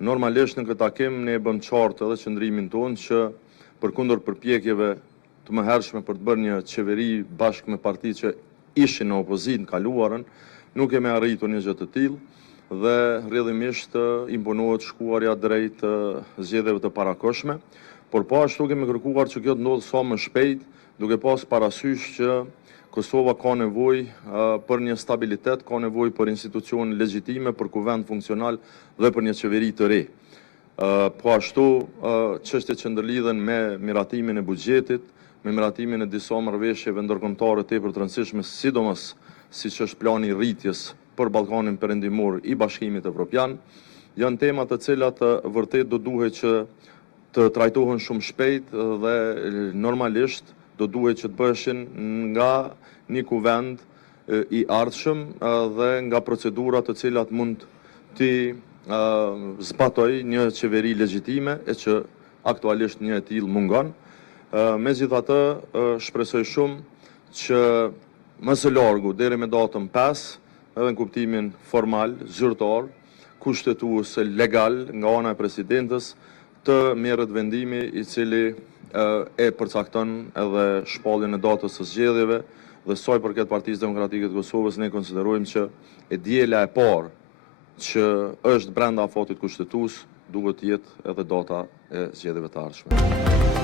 Normalisht në këtë takim ne bëm qartë edhe qëndrimin tonë që përkundër përpjekjeve të mëhershme për të bërë një qeveri bashkë me partitë që ishin në opozitë në kaluarën, nuk kemi arritur një gjë të tillë dhe rrjedhimisht imponohet shkuarja drejt zgjedhjeve të parakohshme, por po ashtu kemi kërkuar që kjo të ndodhë sa më shpejt, duke pas parasysh që Kosova ka nevojë për një stabilitet, ka nevojë për institucione legjitime, për kuvend funksional dhe për një qeveri të re. Po ashtu, çështjet që ndërlidhen me miratimin e buxhetit, me miratimin e disa marrëveshjeve ndërkombëtare tepër të rëndësishme, sidomos siç është plani i rritjes për Ballkanin Perëndimor i Bashkimit Evropian, janë tema të cilat vërtet do duhet që të trajtohen shumë shpejt dhe normalisht do duhet që të bëheshin nga një kuvend i ardhshëm dhe nga procedurat të cilat mund të zbatoj një qeveri legjitime e që aktualisht një e tillë mungon. Megjithatë, shpresoj shumë që më së largu deri me datën 5, edhe në kuptimin formal, zyrtar, kushtetues legal nga ana e presidentës, të merret vendimi i cili e përcakton edhe shpalljen e datës së zgjedhjeve dhe sa i përket Partisë Demokratike të Kosovës, ne konsiderojmë që e diela e parë që është brenda afatit kushtetues duhet të jetë edhe data e zgjedhjeve të ardhshme.